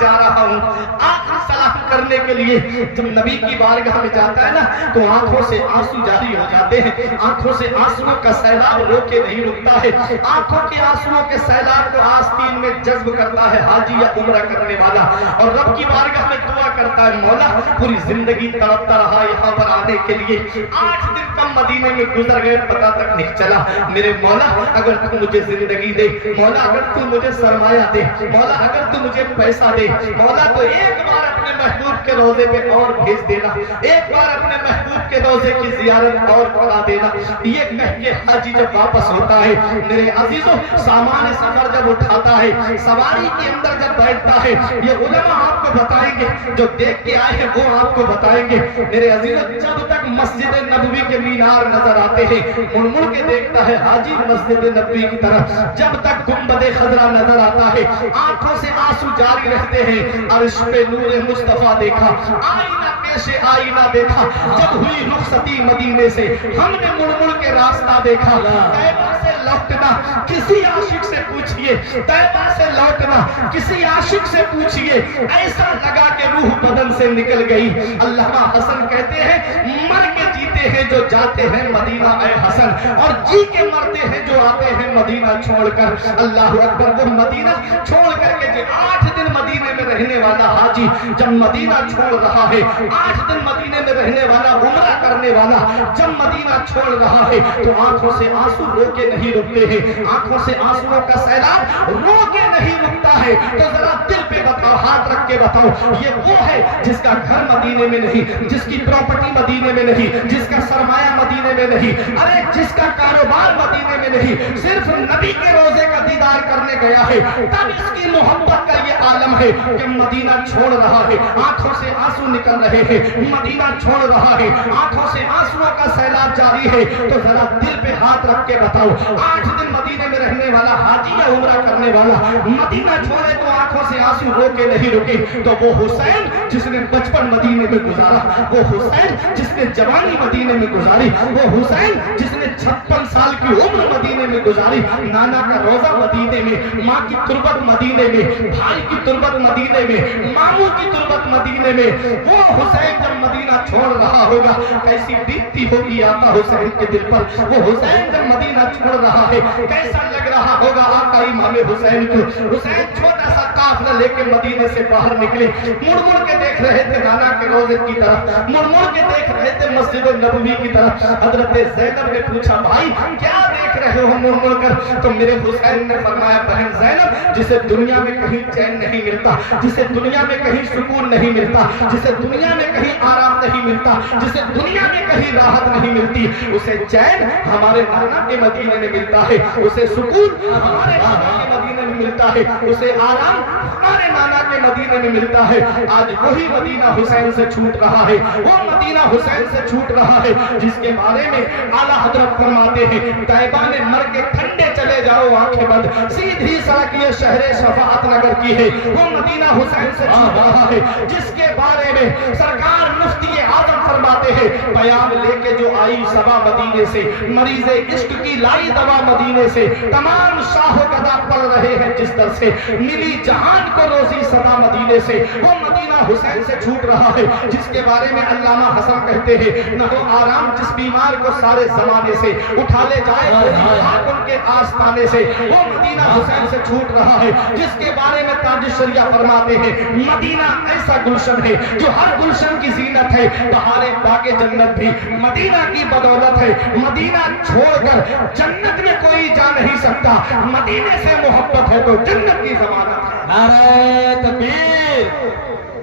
جا رہا ہوں. آخری سلام کرنے کے لیے جب نبی کی بارگاہ میں جاتا ہے نا تو آنکھوں سے آنسو جاری ہو جاتے ہیں. آنکھوں سے آنسوؤں کا سیلاب رو کے نہیں رکتا ہے. آنکھوں کے آنسوؤں کے سیلاب کو آستین میں جذب کرتا ہے حاجی یا عمرہ کرنے والا, اور رب کی بارگاہ میں دعا کرتا ہے, مولا پوری زندگی تڑپتا رہا یہاں پر آنے کے لیے, 8 دن کم مدینے میں گزر گئے پتہ تک نہیں چلا. میرے مولا اگر تو مجھے زندگی دے, مولا اگر تو مجھے سرمایہ دے, مولا اگر تو مجھے پیسہ دے, مولا تو ایک بار اپنے محبوب کے روضے پہ اور بھیج دینا, ایک بار اپنے محبوب کے روضے کی زیارت اور کرا دینا. یہ کہہ کے حاجی جب واپس ہوتا ہے میرے عزیزوں, سامان سفر جب اٹھاتا ہے, سواری کے اندر جب بیٹھتا ہے, یہ علماء آپ کو بتائیں گے, جو دیکھ کے آئے ہیں وہ آپ کو بتائیں گے. میرے عزیزوں جب تک مسجد نبوی کے مینار نظر آتے ہیں مڑ مڑ کے دیکھتا ہے حاجی مسجد نبوی کی طرف, جب تک گنبد خضرا نظر آتا ہے آنکھوں سے آنسو جاری رہتے ہیں. عرش پہ نور مصطفیٰ دیکھا, آئینہ پیش آئینہ دیکھا, جب ہوئی رخصتی مدینے سے ہم نے مڑ مڑ کے راستہ دیکھا. طیبہ سے لوٹنا کسی عاشق سے پوچھئے, طیبہ سے لوٹنا کسی عاشق سے پوچھئے, ایسا لگا کہ روح بدن سے نکل گئی. علامہ حسن کہتے ہیں مر کے جیتے ہیں جو جاتے ہیں مدینہ اے حسن, اور جی کے مرتے ہیں جو آتے ہیں مدینہ چھوڑ کر. اللہ اکبر, وہ مدینہ چھوڑ کر کے 8 دن مدینے میں رہنے والا حاجی جب مدینہ چھوڑ رہا ہے, 8 دن مدینے میں رہنے والا عمرہ کرنے والا جب مدینہ چھوڑ رہا ہے تو آنکھوں سے آنسو رو کے نہیں رکتے ہیں, آنکھوں سے آنسوؤں کا سیلاب رو کے نہیں رکتا ہے. تو ذرا دل پہ بتاؤ, ہاتھ رکھ کے بتاؤ, یہ وہ ہے جس کا گھر مدینے میں نہیں, جس کی پراپرٹی مدینے میں نہیں, جس کا سرمایہ مدینے میں نہیں, ارے جس کا کاروبار مدینے میں نہیں, صرف نبی کے روزے کا دیدار کرنے گیا ہے, تب اس کی محبت کا یہ عالم ہے کہ مدینہ چھوڑ رہا ہے, آنکھوں سے آنسو نکل رہے ہیں, مدینہ چھوڑ رہا ہے, آنکھوں سے آنسوؤں کا سیلاب جاری ہے. تو ذرا دل پہ ہاتھ رکھ کے بتاؤ, 8 دن مدینے میں رہنے والا حاجی یا عمرہ کرنے والا مدینہ چھوڑے تو آنکھوں سے آنسو رو کے نہیں رکے. تو وہ حسین جس نے بچپن مدینے میں گزارا, وہ حسین جس نے جوانی مدینے میں گزاری, وہ حسین جس نے 56 سال کی عمر مدینے میں گزاری, نانا کا روزہ مدینے میں, ماں کی تربت مدینے میں, بھائی کی تربت مدینے میں, ماموں کی تربت مدینے میں, وہ حسین جب مدینہ چھوڑ رہا ہوگا کیسی بیتتی ہوگی آقا حسین کے دل پر. وہ حسین جب مدینہ چھوڑ رہا ہے کیسا لگ رہا ہوگا آقا امام حسین کو. حسین چھوٹا سا قافلہ لے کے مدینے سے باہر نکلے, مڑ مڑ کے دیکھ رہے تھے نانا کے روزے کی طرف, مڑ مڑ کے دیکھ رہے تھے مسجد نبوی کی طرف. حضرت زینب نے پوچھا بھائی کیا دیکھ رہے ہو مڑ مڑ کر؟ تو میرے حسین نے فرمایا بہن زینب, جسے دنیا میں کہیں چین نہیں ملتا, جسے دنیا میں کہیں سکون نہیں ملتا, جسے دنیا میں کہیں آرام نہیں ملتا, جسے دنیا میں کہیں راحت نہیں ملتی, اسے چین ہمارے نانا کے مدینے میں ملتا ہے, اسے سکون ہمارے نانا کے مدینے میں ملتا ہے, اسے آرام ہمارے نانا کے مدینے میں ملتا ہے. آج وہی مدینہ حسین سے چھوٹ رہا ہے, وہ مدینہ حسین سے چھوٹ رہا ہے جس کے بارے میں اعلیٰ حضرت فرماتے ہیں طیبہ نے مر کے ٹھنڈے چلے جاؤ آنکھیں بند, سیدھی سڑک یہ شہر شفاعت نگر کی ہے. وہ مدینہ حسین سے چھوٹ رہا ہے جس کے بارے میں سرکار مفتی اعظم فرماتے ہیں پیام لے کے جو آئی صبا مدینے سے, مریض عشق کی لائی دوا مدینے سے, تمام شاہ و گدا پڑھ رہے ہیں جس در سے, ملی جہان کو روزی صدا مدینے سے. وہ مدینہ حسین سے چھوٹ رہا ہے جس کے بارے میں علامہ حسن کہتے ہیں نہ ہو آرام جس بیمار کو سارے زمانے سے, اٹھا لے جائے ان کے آستانے سے. وہ مدینہ حسین سے چھوٹ رہا ہے جس کے بارے میں تاج الشریعہ فرماتے ہیں مدینہ ایسا گلشن ہے جو ہر گلشن کی زینت ہے, بہاریں باغ جنت بھی مدینہ کی بدولت ہے. مدینہ چھوڑ کر جنت میں کوئی جا نہیں سکتا, مدینے سے محبت ہے تو جنت کی ضمانت ہے. نعرہ تکبیر,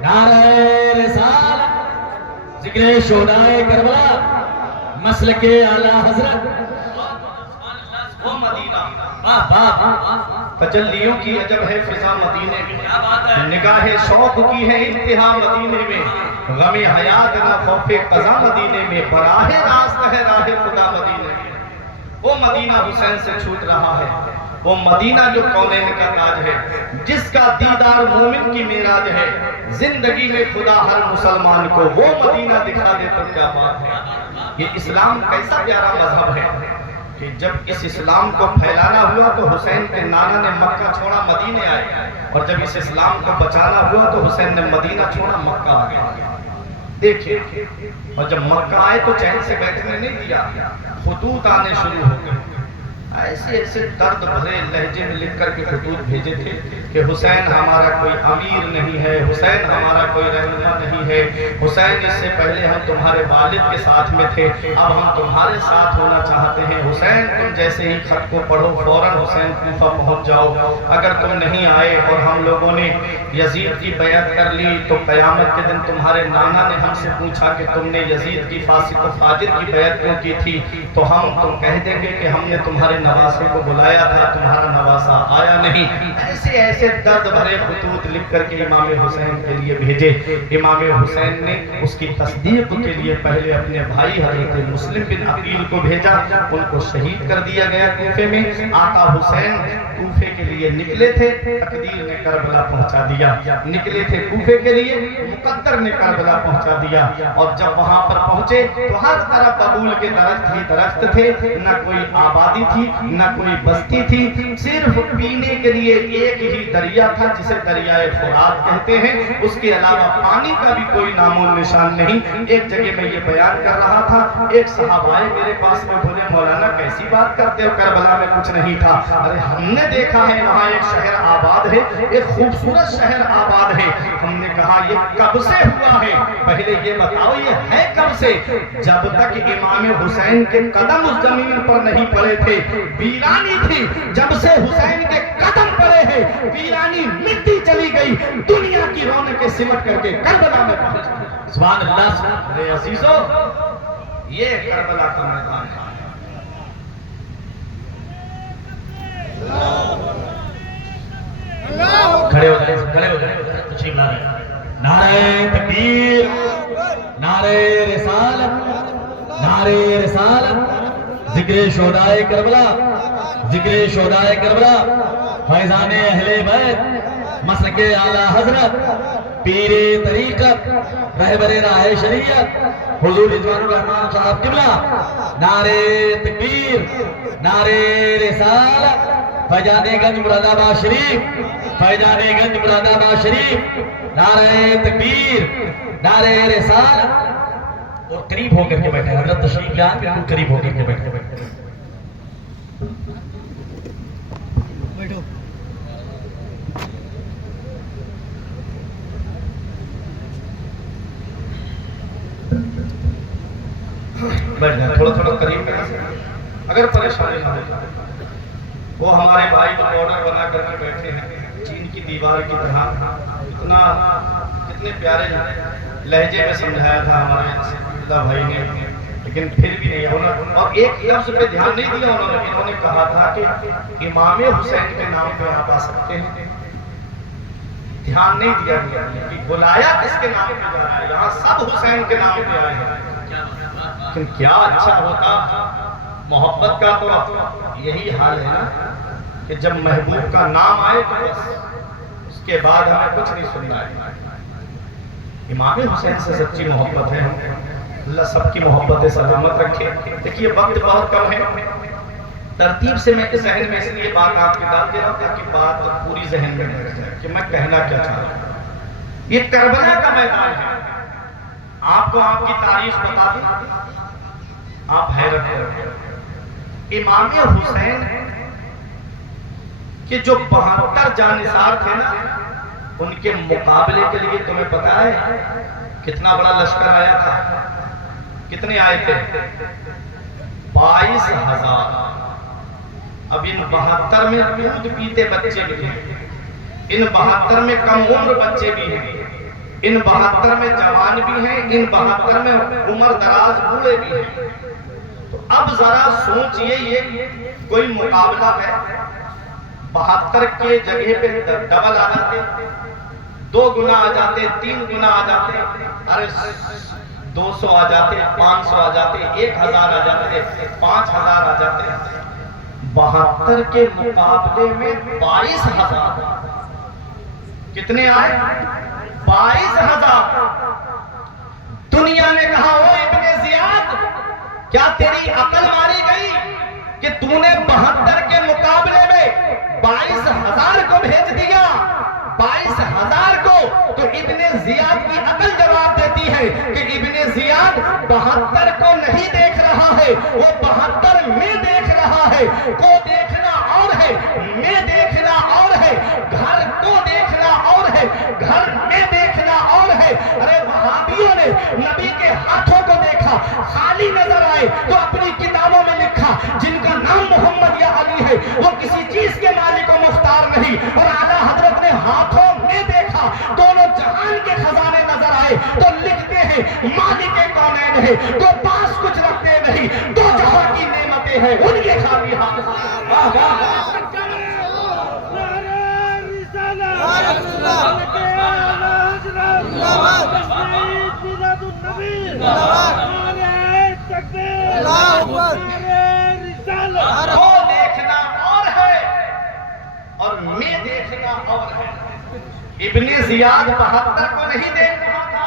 نعرہ رسالت, ذکر شہدائے کربلا, مسلک اعلیٰ حضرت. وہ مدینہ تجلیوں کی عجب ہے فضا مدینے میں, نگاہ شوق کی ہے انتہا مدینے میں, غم حیات نہ خوف قضا مدینے میں, براہ راست ہے راہ خدا مدینے میں. وہ مدینہ حسین سے چھوٹ رہا ہے, وہ مدینہ جو کونین کا تاج ہے, جس کا دیدار مومن کی معراج ہے. زندگی میں خدا ہر مسلمان کو وہ مدینہ دکھا دے تو کیا بات ہے. یہ اسلام کیسا پیارا مذہب ہے کہ جب اس اسلام کو پھیلانا ہوا تو حسین کے نانا نے مکہ چھوڑا مدینے آئے. اور جب اس اسلام کو بچانا ہوا تو حسین نے مدینہ چھوڑا، مکہ آ گیا۔ دیکھیں، اور جب مکہ آئے تو چین سے بیٹھنے نہیں دیا، خطوط آنے شروع ہو گئے، ایسے ایسے درد بھرے لہجے میں لکھ کر کے خطوط بھیجے تھے کہ حسین ہمارا کوئی امیر نہیں ہے، حسین ہمارا کوئی رہنما نہیں ہے، حسین اس سے پہلے ہم تمہارے والد کے ساتھ میں تھے، اب ہم تمہارے ساتھ ہونا چاہتے ہیں، حسین تم جیسے ہی خط کو پڑھو فوراً حسین کوفہ پہنچ جاؤ، اگر تم نہیں آئے اور ہم لوگوں نے یزید کی بیعت کر لی تو قیامت کے دن تمہارے نانا نے ہم سے پوچھا کہ تم نے یزید کی فاسق و فاجر کی بیعت کیوں کی تھی، تو ہم کہہ دیں گے کہ ہم نے تمہارے نواسے کو بلایا تھا، تمہارا نواسا آیا نہیں۔ ایسے ایسے درد بھرے خطوط لکھ کر کے امام حسین کے لیے بھیجے۔ امام حسین نے اس کی تصدیق کے لیے پہلے اپنے بھائی حضرت مسلم بن عقیل کو بھیجا، ان کو شہید کر دیا گیا کوفے میں۔ آقا حسین کوفے کے لیے نکلے تھے، تقدیر نے کربلا پہنچا دیا، نکلے تھے کوفے کے لیے، مقدر نے کربلا پہنچا دیا، اور جب وہاں پر پہنچے تو ہر طرف ببول کے درخت ہی درخت تھے، نہ کوئی آبادی تھی نہ کوئی بستی تھی، صرف پینے کے لیے ایک ہی دریا تھا جسے دریائے فرات کہتے ہیں، اس کے علاوہ پانی کا بھی کوئی نام و نشان نہیں۔ ایک جگہ میں یہ بیان کر رہا تھا، ایک صحابہ میرے پاس میں بولے مولانا کیسی بات کرتے ہو، کربلا میں کچھ نہیں تھا۔ ارے ہم نے دیکھا ہے وہاں ایک شہر آباد ہے، ایک خوبصورت شہر آباد ہے۔ ہم نے کہا یہ کب سے ہوا ہے، پہلے یہ بتاؤ یہ ہے کب سے؟ جب تک امام حسین کے قدم اس زمین پر نہیں پڑے تھے ویرانی تھی، جب سے حسین کے قدم پڑے ہیں ویرانی مٹی چلی گئی، دنیا کی رونقیں سمٹ کر کے کربلا میں پہنچ گئی۔ سبحان اللہ۔ میرے عزیزو، یہ کربلا کا میدان ہے۔ کھڑے ہو جائیں، کھڑے ہو جائیں، تشریف لا رہے ہیں۔ نعرہ تکبیر، نعرہ رسالت، نعرہ رسالت، ذکر شہداء کربلا، ذکر شہداء کربلا، فیضان اہل بیت، مسلک اعلی حضرت، پیر طریقت، رہبر راہ شریعت، حضور رضوان الرحمن صاحب قبلہ، نعرہ تکبیر، نعرہ رسالت، فیضان گنج مراد آباد شریف، فیضان گنج مراد آباد شریف، نعرہ تکبیر، نعرہ رسالت۔ اور قریب ہو کر کے بیٹھے حضرت تشریف لائیں، بالکل قریب ہو کر کے بیٹھے۔ بیٹھ جائیں، تھوڑا تھوڑا قریب کریں، اگر پریشانی نہ ہو۔ وہ ہمارے بھائی کو بارڈر بنا کر کے بیٹھے ہیں چین کی دیوار کی طرح، کتنے پیارے لہجے میں سمجھایا تھا ہمارے اللہ بھائی نے، لیکن پھر بھی نہیں انہوں، اور ایک لفظ پہ دھیان نہیں دیا انہوں نے کہا تھا کہ امام حسین کے نام پہ آپ آ سکتے ہیں، دھیان نہیں دیا گیا کہ بلایا کس کے نام پہ جا رہا ہے، یہاں سب حسین کے نام پہ آئے ہیں۔ لیکن کیا اچھا ہوتا، محبت کا تو یہی حال ہے نا کہ جب محبوب کا نام آئے تو بس اس کے بعد ہمیں کچھ نہیں سننا ہے۔ امام حسین سے سچی محبت ہے، اللہ سب کی محبت سلامت رکھے۔ دیکھیے وقت بہت کم ہے، ترتیب سے میں ذہن میں اس لیے بات آپ کے ڈال دے رہا ہوں تاکہ بات پوری ذہن میں بیٹھ جائے کہ میں کہنا کیا چاہ رہا ہوں۔ یہ کربلا کا میدان ہے، آپ کو آپ کی تاریخ بتا دوں، آپ حیرت کریں۔ امام حسین کہ جو 72 جانثار تھے نا، ان کے مقابلے کے لیے تمہیں پتا ہے کتنا بڑا لشکر آیا تھا؟ کتنے آئے تھے؟ 22,000۔ اب ان 72 میں دودھ پیتے بچے بھی ہیں، ان 72 میں کم عمر بچے بھی ہیں، ان 72 میں جوان بھی ہیں، ان 72 میں عمر دراز بوڑھے بھی ہیں۔ تو اب ذرا سوچئے یہ کوئی مقابلہ ہے، 72 کے جگہ پہ ڈبل آ جاتے، 2 گنا آ جاتے، 3 گنا آ جاتے، ارے 200 آ جاتے، 500 آ جاتے، 1000 آ جاتے، 5000 آ جاتے۔ 72 کے مقابلے میں 22,000 کتنے آئے؟ 22,000۔ دنیا نے کہا او ابن زیاد، کیا تیری عقل ماری گئی کہ تو نے 72 کے مقابلے میں 22,000 کو بھیج دیا؟ 22,000 کو تو ابن زیاد کی عقل جواب دیتی ہے کہ ابن زیاد 72 کو نہیں دیکھ رہا ہے، وہ 72 میں دیکھ رہا ہے۔ کو دیکھنا اور ہے، میں دیکھنا اور ہے، گھر کو دیکھنا اور ہے، گھر میں دیکھنا اور ہے۔ ارے وہابیوں نے نبی کے ہاتھوں کو دیکھا، خالی نظر آئے تو اپنی کتابوں میں لکھا جن کا نام محمد یا علی ہے وہ کسی چیز کے مالک و مختار نہیں، اور اعلیٰ حضرت نے ہاتھوں میں دیکھا، دونوں جہان کے خزانے نظر آئے تو لکھتے ہیں مالک کونین ہے، تو پاس کچھ رکھتے نہیں، دو جہاں کی نعمتیں ہیں ان کے خالی ہاتھ۔ وہ دیکھنا اور ہے اور میں دیکھنا اور ہے۔ ابن زیاد 72 کو نہیں دیکھ رہا تھا،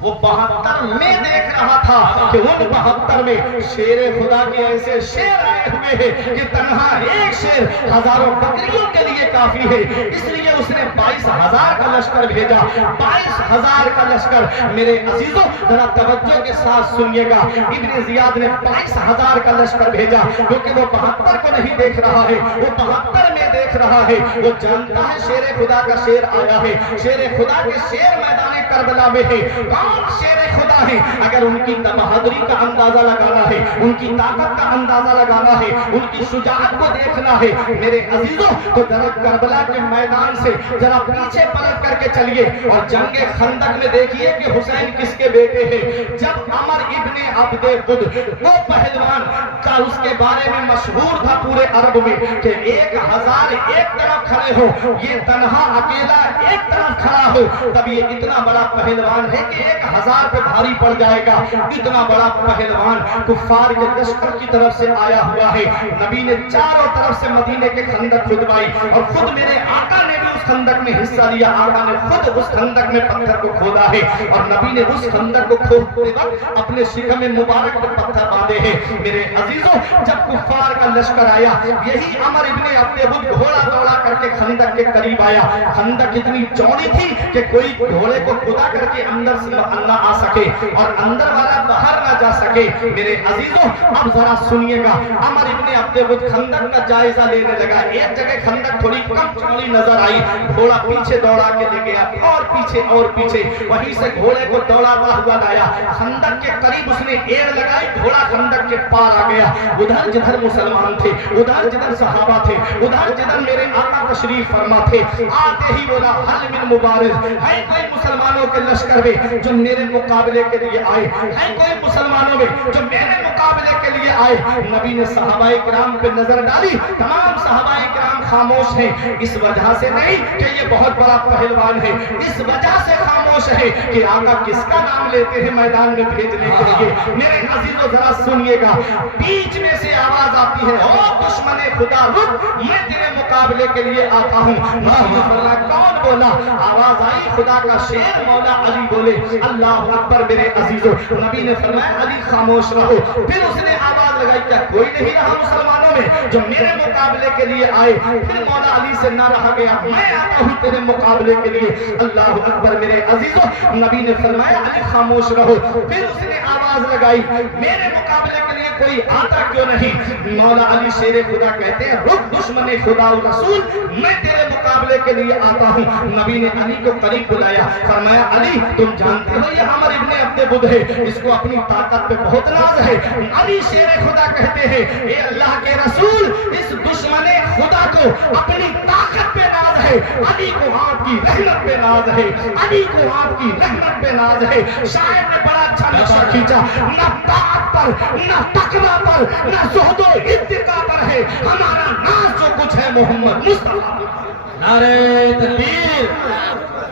وہ 72 میں دیکھ رہا تھا کہ ان 72 میں شیر خدا کے ایسے شیر آئے ہوئے ہیں کہ تنہا ایک شیر ہزاروں بکریوں کے لیے کافی ہے۔ اس لیے اس نے 22,000 کا لشکر بھیجا۔ 22,000 کا لشکر میرے عزیزوں ذرا توجہ کے ساتھ سنیے گا۔ ابن زیاد نے 22,000 کا لشکر بھیجا کیونکہ وہ 72 کو نہیں دیکھ رہا ہے، وہ 72 میں دیکھ رہا ہے۔ وہ جانتا ہے شیر خدا کا شیر آیا ہے، شیر خدا کے شیر میدان کربلا میں ہے۔ کون شیر خدا ہے؟ اگر ان کی بہادری کا اندازہ لگانا ہے، ان کی طاقت کا اندازہ لگانا ہے، ان کی شجاعت کو دیکھنا ہے میرے عزیزوں تو ذرا کربلا کے میدان سے ذرا پیچھے پلٹ کر کے چلیے اور جنگ خندق میں دیکھیے کہ حسین کس کے بیٹے ہیں۔ جب عمر ابن عبد بدر وہ پہلوان کا اس کے بارے میں مشہور تھا پورے عرب میں کہ 1,000 ایک طرف کھڑے ہو، یہ تنہا اکیلا ایک طرف کھڑا ہو، تب یہ اتنا بڑا پہلوان ہے کہ 1,000 پہ بھاری پڑ جائے گا۔ اتنا بڑا پہلوان کفار کے لشکر کی طرف سے آیا ہوا ہے۔ نبی نے چاروں طرف سے مدینے کے خندق کھدوائی اور خود میرے آقا نے بھی اس خندق میں حصہ لیا۔ آقا نے خود اس خندق میں پتھر کو کھودا ہے اور نبی نے اس خندق کو کھودتے وقت اپنے شکم مبارک پر پتھر باندھے ہیں۔ میرے عزیزوں جب کفار کا لشکر آیا، یہی عمر ابن عبد بدر گھوڑا دوڑا کر کے خندق کے قریب آیا۔ خندق اتنی چوڑی تھی کہ کوئی گھوڑے کو کھدا کر کے اندر سے نہ آ سکے اور اندر والا باہر نہ جا سکے۔ میرے عزیزوں اب ذرا سنیے گا، عمر ابن عبد بدر خندق کا جائزہ لینے لگا۔ ایک جگہ خندق تھوڑی کم چوڑی نظر آئی، گھوڑا پیچھے دوڑا کے لے گیا اور پیچھے وہیں سے گھوڑے کو دوڑاتا ہوا لایا۔ خندق کے قریب اس نے ایڑ لگائی، گھوڑا خندق کے پار آ گیا۔ ادھر جدھر مسلمان تھے، ادھر جدھر صحابہ تھے، ادھر جدھر میرے آقا تشریف فرما تھے، آتے ہی بولا حل من مبارز، ہے کوئی مسلمانوں کے لشکر میں جو میرے مقابلے کے لیے آئے، ہے کوئی مسلمانوں میں جو میرے مقابلے کے لیے آئے۔ نبی نے صحابہ کرام پہ نظر ڈالی، تمام صحابہ کرام خاموش ہیں، اس وجہ سے نہیں کہ یہ بہت بڑا پہلوان ہے، اس وجہ سے خاموش ہے کہ آقا کس کا نام لیتے ہیں میدان میں بھیجنے کے لیے۔ میرے عزیزو ذرا سنیے گا، بیچ میں سے آواز آتی ہے، او دشمن خدا رک، میں تیرے مقابلے کے لیے آتا ہوں۔ نبی نے فرمایا کون بولا؟ آواز آئی خدا کا شیر مولا علی بولے، اللہ اکبر۔ میرے عزیزو نبی نے فرمایا علی خاموش رہو۔ پھر اس نے آواز لگائی کیا کوئی نہیں رہا مسلمانوں میں جو میرے مقابلے کے لیے آئے؟ پھر مولا علی سے نہ رہا گیا، میں آتا ہوں تیرے مقابلے کے لیے۔ اللہ اکبر۔ میرے عزیزو نبی نے فرمایا علی خاموش رہو۔ پھر اس نے آواز لگائی میرے مقابلے کے لیے کوئی آتا کیوں نہیں؟ مولا علی شیر خدا کہتے ہیں رک دشمن خدا و رسول، میں تیرے مقابلے کے لیے آتا ہوں۔ نبی نے علی کو قریب بلایا، فرمایا علی تم جانتے ہو یہ عمر ابن عبد بدر ہے، اس کو اپنی طاقت پہ بہت ناز ہے۔ علی شیر خدا کہتے ہیں اے اللہ کے رسول، اس دشمن خدا کو اپنی طاقت پہ ناز ہے، علی کو آپ کی رحمت پہ ناز ہے، علی کو آپ کی رحمت پہ ناز ہے۔ شاعر نے بڑا اچھا نقشہ کھینچا، نہ طاقت پر، نہ تقویٰ پر، نہ زہد و اتقاء پر ہے، ہمارا ناز جو کچھ ہے محمد مصطفیٰ۔ نعرہ تکبیر،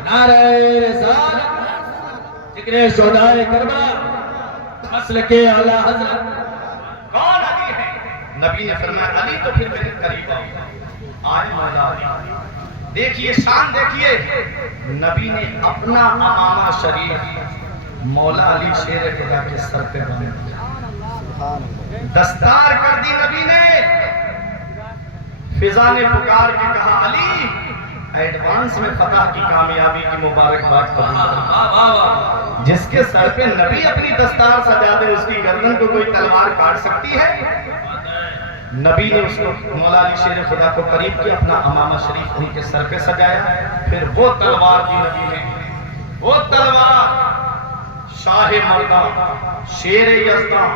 نعرہ رسالت، ذکر شہدائے کربلا، مسلک اعلیٰ حضرت۔ کون علی ہے؟ نبی نے فرمایا علی تو پھر میرے قریب آئے مولا علی۔ دیکھیے شان دیکھیے، نبی نے اپنا امامہ شریف مولا علی شیر خدا کے سر پہ باندھا، دستار کر دی نبی نے۔ فضا نے پکار کے کہا علی ایڈوانس میں فتح کی کامیابی کی مبارکباد قبول۔ جس کے سر پہ نبی اپنی دستار سجا دے اس کی گردن کو کوئی تلوار کاٹ سکتی ہے؟ نبی نے اس کو مولا علی شیر خدا کو قریب کیا، اپنا امامہ شریف ان کے سر پہ سجایا، پھر وہ تلوار دی نبی نے، وہ تلوار شاہ مردان شیر یزدان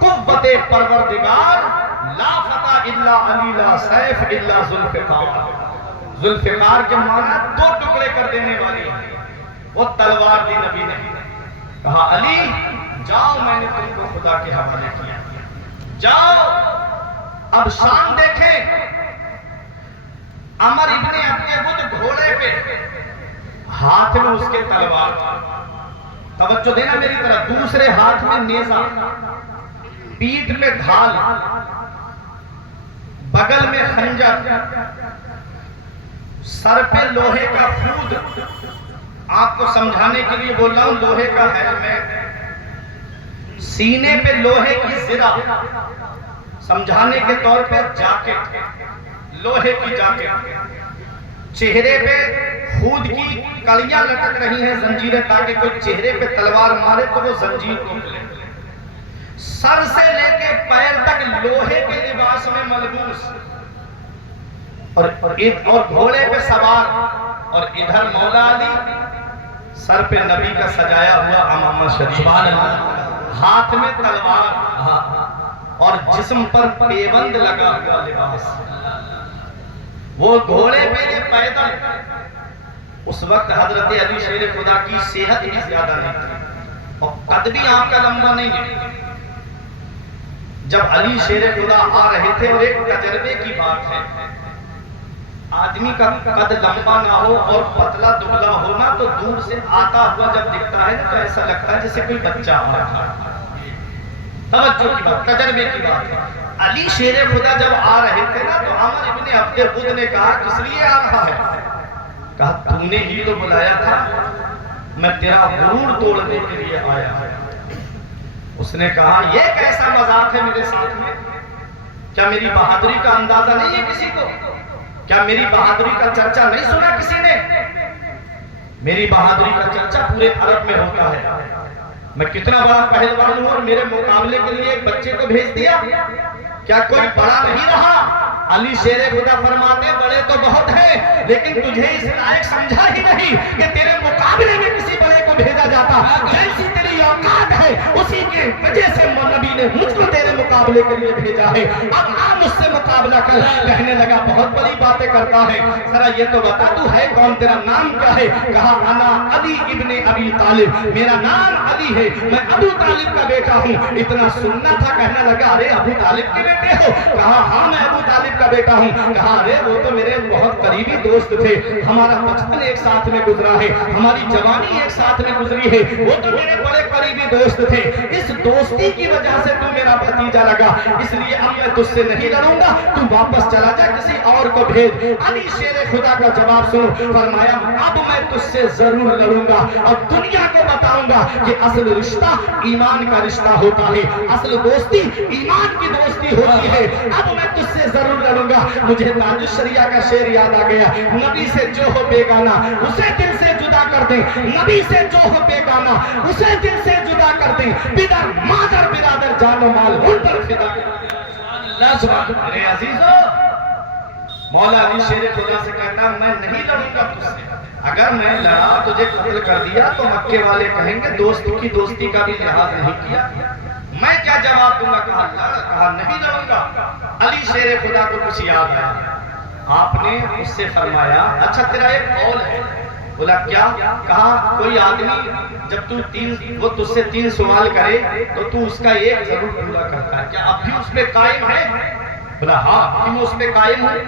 قوت پروردگار لا فتح الا علی لا سیف الا ذوالفقار۔ ذوالفقار کے معنی دو ٹکڑے کر دینے والی، وہ تلوار دی نبی نے، کہا علی جاؤ میں نے تم کو خدا کے حوالے کیا، جاؤ۔ اب شان دیکھیں، عمر ابن عبد ود گھوڑے پہ، ہاتھ میں اس کے تلوار، توجہ دینا میری طرف، دوسرے ہاتھ میں نیزہ، پیٹھ میں ڈھال، بغل میں خنجر، سر پہ لوہے کا پھود، آپ کو سمجھانے کے لیے بول رہا ہوں لوہے کا ہیلمٹ، سینے پہ لوہے کی زرہ، سمجھانے کے طور پہ جاکٹ، لوہے کی جاکٹ، چہرے پہ خود کی کلیاں لٹک رہی ہیں زنجیریں، تاکہ کوئی چہرے پہ تلوار مارے تو وہ زنجیر ٹوٹ لے، سر سے لے کے پیر تک لوہے کے لباس میں ملبوس، اور گھوڑے پہ سوار، اور ادھر مولا علی سر پہ نبی کا سجایا ہوا امامہ شریف، سبحان اللہ، ہاتھ میں تلوار اور جسم پر پیبند لگا ہوا لباس، وہ گھوڑے پہ یہ پیدل۔ اس وقت حضرت علی شیر خدا کی صحت بھی زیادہ نہیں تھی اور قد بھی آپ کا لمبا نہیں ہے۔ جب علی شیر خدا آ رہے تھے، اور ایک تجربے کی بات ہے، آدمی کا قد لمبا نہ ہو اور پتلا دبلا ہونا تو دور سے آتا ہوا جب دکھتا ہے تو ایسا لگتا ہے جیسے کوئی بچہ آ رہا ہے۔ توجہ کی بات، تجربے کی بات ہے۔ علی شیر خدا جب آ رہے تھے نا تو عمر ابن عبد ود نے کہا کس لیے آ رہا ہے؟ کہا تم نے ہی تو بلایا تھا، میں تیرا غرور توڑنے کے لیے آیا۔ اس نے کہا یہ کیسا مذاق ہے میرے ساتھ میں؟ کیا میری بہادری کا اندازہ نہیں ہے کسی کو؟ کیا میری بہادری کا چرچا نہیں سنا کسی نے؟ میری بہادری کا چرچا پورے عرب میں ہوتا ہے، میں کتنا بڑا پہلوان ہوں، اور میرے مقابلے کے لیے ایک بچے کو بھیج دیا، کیا کوئی بڑا نہیں رہا؟ علی شیر خدا فرماتے بڑے تو بہت ہیں، لیکن تجھے اس لائق سمجھا ہی نہیں کہ تیرے مقابلے میں کسی بڑے کو بھیجا جاتا، جیسی تیری اوقات ہے اسی کی وجہ سے نبی نے مجھ کو تیرے مقابلے کے لیے بھیجا ہے، اب آ مجھ سے مقابلہ کر۔ کہنے لگا بہت بڑی باتیں کرتا ہے، ذرا یہ تو بتا تو ہے کون، تیرا نام کیا ہے؟ کہا انا علی ابن ابی طالب، میرا نام علی ہے، میں ابو طالب کا بیٹا ہوں۔ اتنا سننا تھا، کہنے لگا ارے ابو طالب کے بیٹے ہو؟ کہا ہاں میں ابو طالب کا بیٹا ہوں۔ کہا ارے وہ تو میرے بہت قریبی دوست تھے، ہمارا بچپن ایک ساتھ میں گزرا ہے، ہماری جوانی ایک ساتھ میں گزری ہے، وہ تو میرے بڑے قریبی دوست تھے، اس دوستی کی وجہ سے تو میرا بھتیجا لگا، اس لیے اب میں تجھ سے نہیں لڑوں گا، تو واپس چلا جا، کسی اور کو بھیج۔ علی شیر خدا کا جواب سنو، فرمایا اب میں تجھ سے ضرور لڑوں گا اور دنیا کو بتاؤں گا کہ اصل رشتہ ایمان کا رشتہ ہوتا ہے، اصل دوستی ایمان کی دوستی ہوتی ہے، اب میں تجھ سے ضرور لڑوں گا۔ مجھے تاج الشریعہ کا شعر یاد آ گیا، نبی سے جو ہو بیگانہ اسے دل سے جدا کر دیں، نبی سے جو ہو بیگانہ اسے دل سے جدا کر دیں، بدر مادر برادر جان و مال ان پر فدا کر دیں۔ اللہ سبحانہ میرے عزیزو، مولا علی شیر خدا سے کہتا میں نہیں لڑوں گا تجھ سے، اگر میں لڑا تجھے قتل کر دیا تو مکے والے کہیں گے دوست کی دوستی کا بھی لحاظ نہیں کیا، میں کیا جواب دوں گا؟ کہا نہیں لڑوں گا۔ علی شیر خدا کو کچھ یاد آیا، آپ نے اس سے فرمایا اچھا تیرا ایک قول ہے؟ بولا کیا؟ کہا کوئی آدمی جب وہ تجھ سے 3 سوال کرے تو تو اس کا ایک ضرور پورا کرتا ہے، کیا اب بھی اس پہ قائم ہے؟ بولا ہاں میں اس پہ قائم ہوں،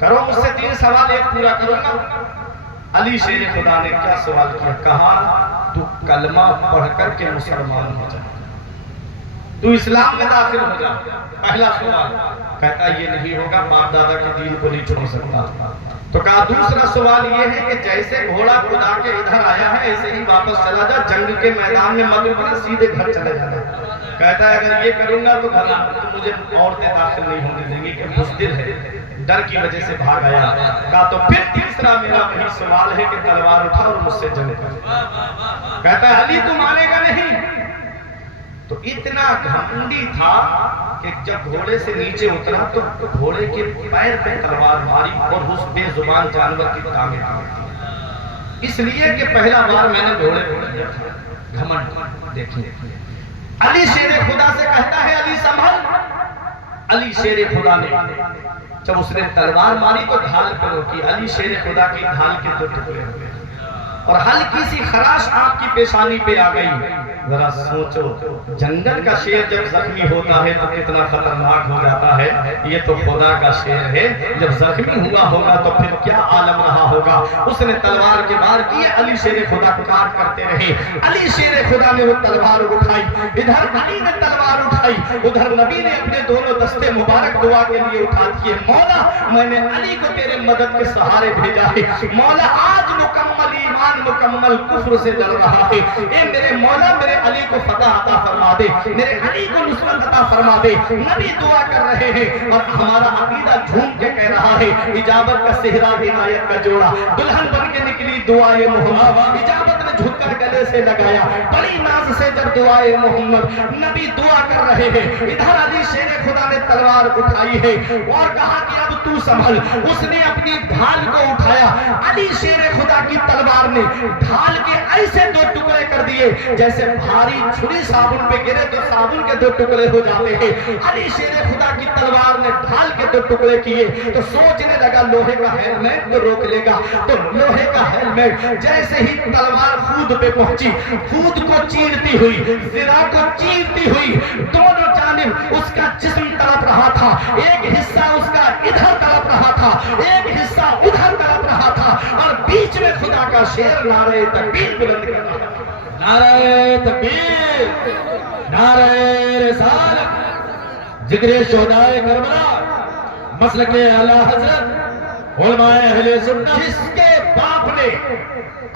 کرو مجھ سے 3 سوال، ایک پورا کروں گا۔ علی شیر خدا نے کیا سوال کیا؟ کہا تو کلمہ پڑھ کر کے مسلمان ہو جا، تو اسلام میں داخل ہو جا، پہلا سوال۔ کہتا یہ نہیں ہوگا، باپ دادا کے دین کو نہیں چھوڑ سکتا۔ تو کہا دوسرا سوال یہ ہے کہ جیسے گھوڑا کدا کے ادھر آیا ہے ایسے ہی واپس چلا جا، جنگ کے میدان میں مت رکنا، سیدھے گھر چلے جانا۔ کہتا ہے اگر یہ کروں گا تو گھر مجھے عورتیں داخل نہیں ہونے دیں گی کہ بزدل ہے، ڈر کی وجہ سے بھاگ آیا. کہا تو پھر تیسرا میرا وہی سوال ہے کہ تلوار اٹھا اور مجھ سے جنگ کر. کہتا ہے علی تو مانے گا نہیں. تو اتنا گھمنڈی تھا کہ جب گھوڑے سے نیچے اترا تو گھوڑے کے پیر پہ تلوار ماری اور اس بے زبان جانور کی ٹانگیں کاٹ دی. اس لیے کہ پہلا بار میں نے گھوڑے کو لیا تھا. گھمنڈ دیکھیں. علی شیر خدا سے کہتا ہے علی سنبھل. علی شیر خدا نے جب اس نے تلوار ماری تو ڈھال پہ روکی. علی شیر خدا کی ڈھال کے دو ٹکڑے ہو گئے اور ہلکی سی خراش آپ کی پیشانی پہ آ گئی. ذرا سوچو جنگل کا شیر جب زخمی ہوتا ہے تو کتنا خطرناک ہو جاتا ہے. یہ تو خدا کا شیر ہے. جب زخمی ہوا ہوگا تو پھر کیا عالم رہا ہوگا. اس نے تلوار کے وار کیے. علی شیر خدا کاٹ کرتے رہے. علی شیر خدا نے وہ تلوار اٹھائی. ادھر علی نے تلوار اٹھائی, ادھر نبی نے اپنے دونوں دستے مبارک دعا کے لیے اٹھا دیے. مولا میں نے علی کو تیرے مدد کے سہارے بھیجا ہے. مولا آج مکمل ایمان مکمل کفر سے لڑ رہا ہے. اے میرے مولا میرے علی کو فتح عطا فرما دے, میرے علی کو نصرت عطا فرما دے. نبی دعا کر رہے ہیں اور ہمارا عقیدہ جھوم کے کہہ رہا ہے. اجابت کا صحرا عنایت کا جوڑا دلہن بن کے نکلی دعائے محمد. اجابت نے جھک کر گلے سے لگایا بڑی ناز سے جب دعائے محمد. نبی دعا کر رہے ہیں. ادھر علی شیر خدا نے تلوار اٹھائی ہے اور کہا کہ اب تو سنبھل. اس نے اپنی ڈھال کو اٹھایا. علی شیر خدا کی تلوار نے ڈھال کے ایسے دو ٹکڑے کر دیے جیسے بھاری چھری صابن پہ گرے تو صابن کے دو ٹکڑے ہو جاتے ہیں. علی شیر خدا کی تلوار نے ڈھال کے دو ٹکڑے کیے تو سوچنے لگا لوہے کا ہیلمیٹ تو روک لے گا. تو لوہے کا ہیلمیٹ جیسے ہی تلوار خود پہ پہنچی, خود کو چیرتی ہوئی, ذرا کو چیرتی ہوئی, دونوں جانب اس کا جسم تڑپ رہا تھا. ایک حصہ اس کا ادھر تڑپ رہا تھا, ایک حصہ ادھر تڑپ رہا تھا اور بیچ میں خدا کا شیر نعرہ تکبیر بلند کر رہا تھا. نعرہ تکبیر, نعرہ رسالت, ذکر شہدائے کربلا, مسلک اعلی حضرت علماء اہل سنت. جس کے باپ نے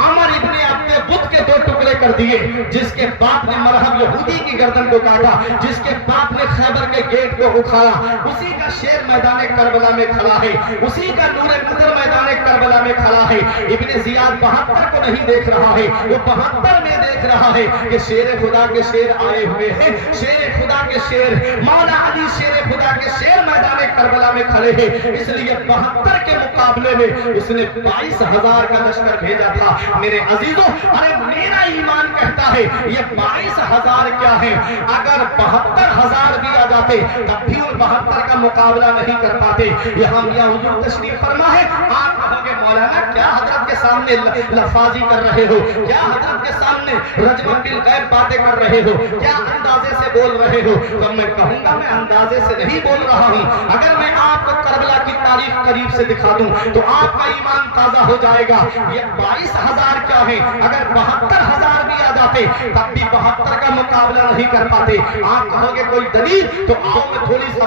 عمر ابن عبد بدھ کے دو ٹکڑے کر دیے, جس کے باپ نے مرہب یہودی کی گردن کو کاٹا, جس کے باپ نے خیبر کے گیٹ کو اکھاڑا, اسی کا شیر میدان کربلا میں کھڑا ہے, اسی کا نور نظر میدان کربلا میں کھڑا ہے. ابن زیاد 72 کو نہیں دیکھ رہا ہے, وہ 72 میں دیکھ رہا ہے کہ شیر خدا کے شیر آئے ہوئے ہیں. شیر خدا کے شیر مولا علی شیر خدا کے شیر میدان کربلا میں کھڑے ہیں. اس لیے 72 کے مقابلے میں اس نے 22,000 کا لشکر بھیجا تھا. میرے عزیزوں, ارے میرا ایمان کہتا ہے یہ 22,000 کیا ہے, اگر 72,000 بھی آ جاتے تب بھی ان 72 کا مقابلہ نہیں کر پاتے. یہاں میاں حضور تشریف فرما ہے. آپ کہو گے مولانا کیا حضرت کے سامنے لفاظی کر رہے ہو, کیا حضرت کے سامنے رجم بالغیب باتیں کر رہے ہو, کیا اندازے سے بول رہے ہو. تو میں کہوں گا میں اندازے سے نہیں بول رہا ہوں. اگر میں آپ کو کربلا کی تاریخ قریب سے دکھا دوں تو آپ کا ایمان تازہ ہو جائے گا. یہ 22,000 کیا ہے, اگر 72,000 بھی آ جاتے تب بھی 72 کا مقابلہ نہیں کر پاتے. آپ کہو گے کوئی دلیل, تو آؤ میں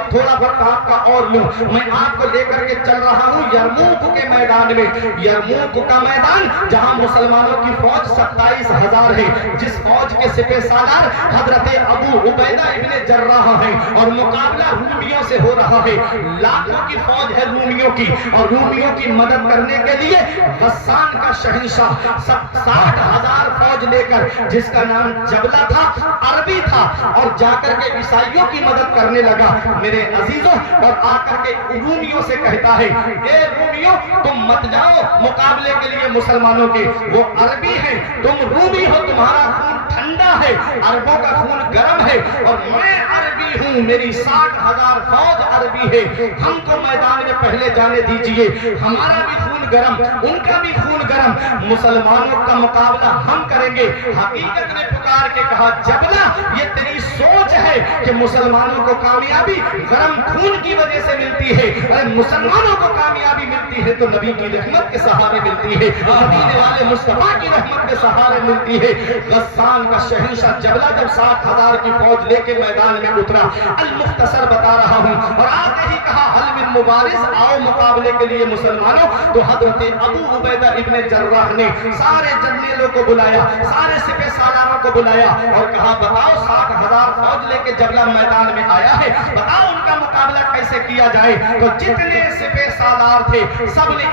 تھوڑا وقت آپ کا اور لوں. میں آپ کو لے کر کے چل رہا ہوں یرموک کے میدان میں. یرموک کا میدان جہاں مسلمانوں کی فوج 27,000 ہے, جس فوج کے سپہ سالار حضرت ابو عبیدہ ابن جراح ہیں اور مقابلہ رومیوں سے ہو رہا ہے. لاکھوں کی فوج ہے رومیوں کی, اور رومیوں کی مدد کرنے کے لیے غسان کا شہنشاہ 60,000 فوج لے کر, جس کا نام جبلہ تھا, عربی تھا, اور جا کر کے عیسائیوں کی مدد کرنے لگا. میرے عزیزوں, اور آ کر کے رومیوں سے کہتا ہے اے رومیوں تم مت جاؤ مقابلے کے لیے مسلمانوں کے, وہ عربی ہیں, تم رومی ہو, تمہارا خون ٹھنڈا ہے, عربوں کا خون گرم ہے, اور میں عربی ہوں, میری 60,000 فوج عربی ہے. ہم کو میدان میں پہلے جانے دیجئے, ہمارا بھی خون گرم, ان کا بھی خون گرم, مسلمانوں کا مقابلہ ہم کریں گے. حقیقت نے پکار کے کہا جبلہ یہ تیری سوچ ہے کہ مسلمانوں کو کامیابی گرم خون کی وجہ سے ملتی ہے. ارے مسلمانوں کو کامیابی ملتی ہے تو نبی کی رحمت کے سہارے ملتی ہے, مدینے والے مصطفیٰ کی رحمت کے سہارے ملتی ہے. غسان کا شہنشاہ جبلہ جب 60,000 کی فوج لے کے میدان میں اترا, المختصر بتا رہا ہوں, اور آگے ہی کہا حل من مبارز, آؤ مقابلے کے لیے مسلمانوں. تو حضرت ابو عبیدہ ابن جراح نے سارے جرنیلوں کو بلایا، سارے سپہ سالاروں کو بلایا اور کہا بتاؤ 60,000 فوج لے کے جبلہ میدان میں آیا ہے، بتاؤ ان کا مقابلہ کیسے کیا جائے؟ تو جتنے سپہ سالار تھے سب نے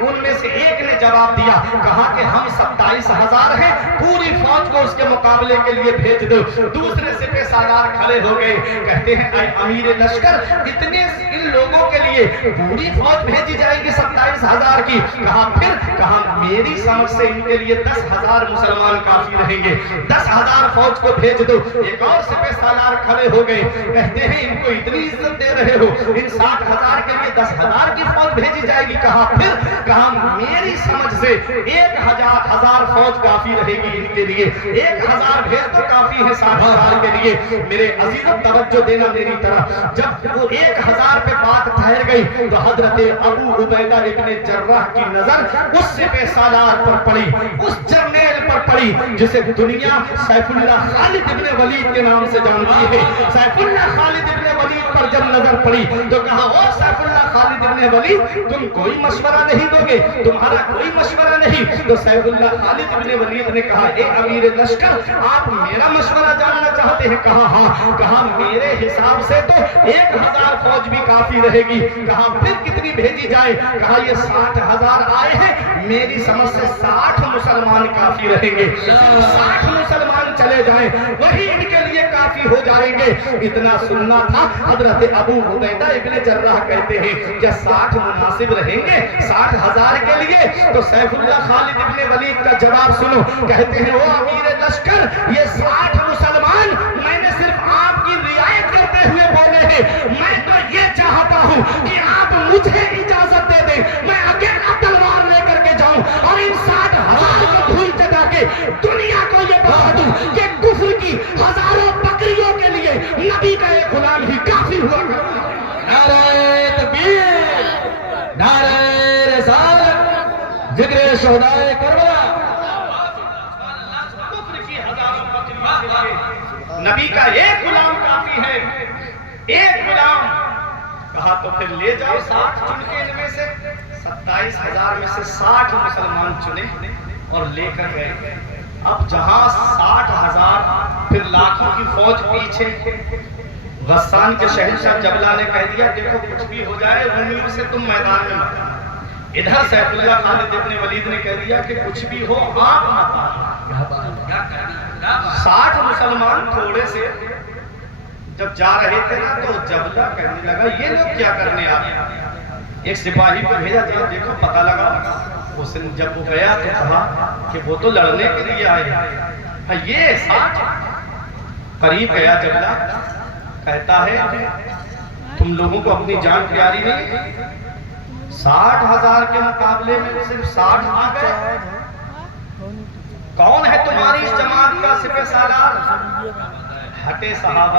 ان میں سے ایک نے جواب دیا، کہا کہ ہم 27,000 ہیں، پوری فوج کو اس کے مقابلے کے لیے بھیج دو۔ دوسرے سپہ سالار کھڑے ہو گئے، کہتے ہیں اے امیر لشکر، اتنے ان لوگوں کے لیے پوری فوج بھیجی جائے گی 27,000 کی؟ کہا پھر؟ کہا میری سمجھ سے ان کے لیے 10,000 مسلمان کافی رہیں گے، 10,000 فوج کو بھیج دو۔ ایک اور سپہ سالار کھڑے ہو گئے، کہتے ہیں ان کو اتنی عزت دے رہے ہو، ان 60,000 کے لیے 10,000 کی فوج بھیجی جائے گی؟ کہا پھر؟ کہا میری سمجھ سے 1,000 فوج کافی رہے گی ان کے لیے، 1,000 بھیج تو کافی ہے 60,000 کے لیے۔ میرے عزیزوں توجہ دینا میری طرف، جب وہ 1,000 پہ بات ٹھہر گئی تو حضرت ابو عبیدہ ابن جراح کی نظر اس سپہ سالار پر پڑی، اس جرنیل پر پڑی جسے دنیا سیف اللہ خالد ابن ولید کے نام سے جانتی ہے۔ سیف اللہ خالد ابن ولید پر جب نظر پڑی تو کہا او سیف اللہ خالد ابن ولید، تم کوئی مشورہ نہیں دو گے؟ تمہارا کوئی مشورہ نہیں؟ تو سیف اللہ خالد ابن ولید نے کہا اے امیر لشکر، آپ میرا مشورہ جاننا چاہتے ہیں؟ کہا ہاں۔ کہا میرے حساب سے تو 1,000 فوج بھی کافی رہے گی۔ کہا پھر کتنی بھیجی جائے؟ کہا یہ 60,000 آئے ہیں، میری سمجھ سے 60 مسلمان کافی رہیں گے، 60 مسلمان چلے جائیں وہی ان کے لیے کافی ہو جائیں گے۔ اتنا سننا تھا، حضرت ابو عبیدہ ابن جراح کہتے ہیں کیا 60 مناسب رہیں گے 60,000 کے لیے؟ تو سیف اللہ خالد ابن ولید کا جواب سنو، کہتے ہیں او امیر لشکر، یہ 60 مسلمان میں نے صرف آپ کی رعایت کرتے ہوئے بولے ہیں، میں تو یہ چاہتا ہوں کہ آپ مجھے اجازت دے دیں، میں اکیلا تلوار لے کر کے جاؤں اور ان 60,000 کو بھول کے جا کے دنیا کو یہ بتا دوں کہ کفر کی ہزاروں بکریوں کے لیے نبی کا ایک غلام ہی کافی ہوا کرتا ہے۔ نعرہ تکبیر، نعرہ رسالت، ذکر شہدائے کربلا۔ نبی کا ایک غلام کافی ہے، ایک غلام۔ کہا تو پھر لے جاؤ 60 چن کے ان میں سے 27,000 میں سے 60 مسلمان چنے اور لے کر گئے۔ اب جہاں 60,000 پھر لاکھوں کی فوج پیچھے، غسان کے شہنشاہ جبلہ نے کہہ دیا دیکھو کچھ بھی ہو جائے رومیوں سے تم میدان میں مت آنا۔ ادھر سیف اللہ خالد ابن ولید نے کہہ دیا کہ کچھ بھی ہو آپ مت آنا۔ 60 مسلمان تھوڑے سے جب جا رہے تھے نا تو جبلہ کہنے لگا یہ لوگ کیا کرنے آئے؟ ایک سپاہی کو بھیجا جا دیکھو پتہ لگا۔ اس نے جب وہ گیا تو کہا کہ وہ تو لڑنے کے لیے آئے، یہ 60 قریب گیا جبلہ، کہتا ہے تم لوگوں کو اپنی جان پیاری نہیں؟ 60,000 کے مقابلے میں صرف 60 آ گئے، کون ہے تمہاری اس جماعت کا سپہ سالار؟ ہٹے صحابہ